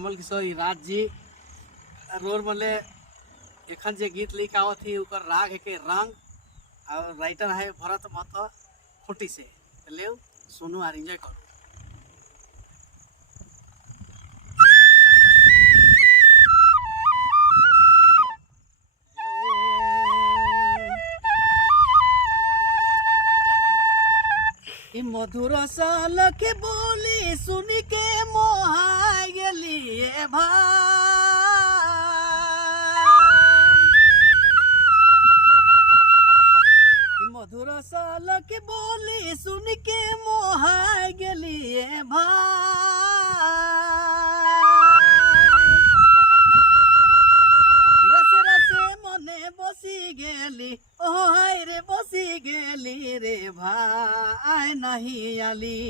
कमल किशोर राज जी रोर मले एखन जे गीत लिख आवत थी उकर राग है के रंग और राइटर है भरत महतो खुटी से ले सुनू और एंजॉय करो। मधुर साल के बोली सुन के मोहा गेलिए भाई, मधुर साल के बोली सुन के मोहा गेलिए भाई, रसे रसे मने बसी गेली ओ हाय रे बसी गेली रे भाई नहीं आली,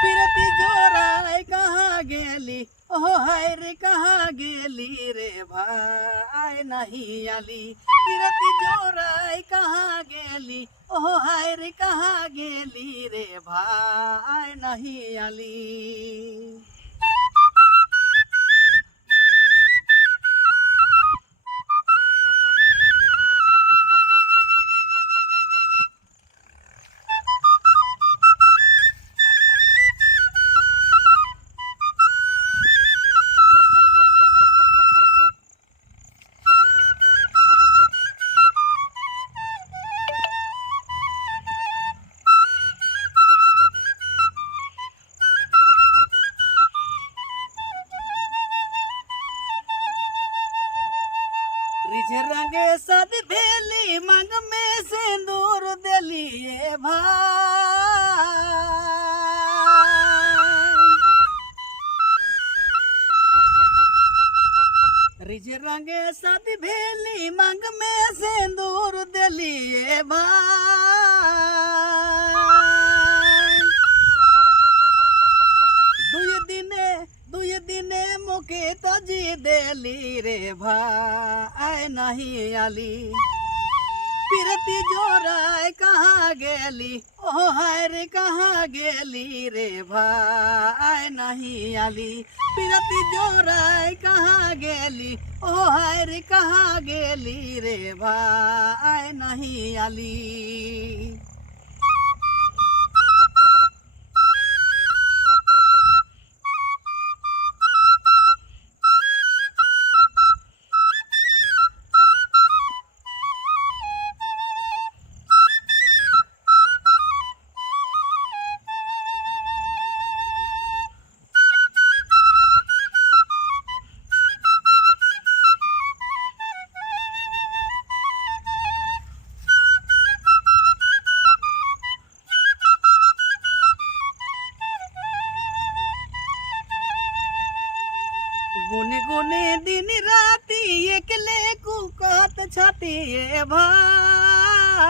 पिरती जोराय कहाँ गेली ओ हाय रे कहाँ गेली रे भाई नहीं आली, पिरती जोराय कहाँ गेली ओ हाय रे कहाँ गेली रे भाई नहीं आली। रंगे सद भेली मांग में सिंदूर दिलिए भाई, रिज रंगे सद भेली मांग में सिंदूर दिलिए भाई, दुई दिने मुके तजी देली रे भाई नहीं आली, पिरती जोराय कहाँ गेली ओ हाय रे कहाँ गेली रे भाई नहीं आली, पिरती जोराय कहाँ गेली ओ हाय रे कहाँ गेली रे भाई नहीं आली। गुने गुने दिन राती एकले कुकत छाती भाई,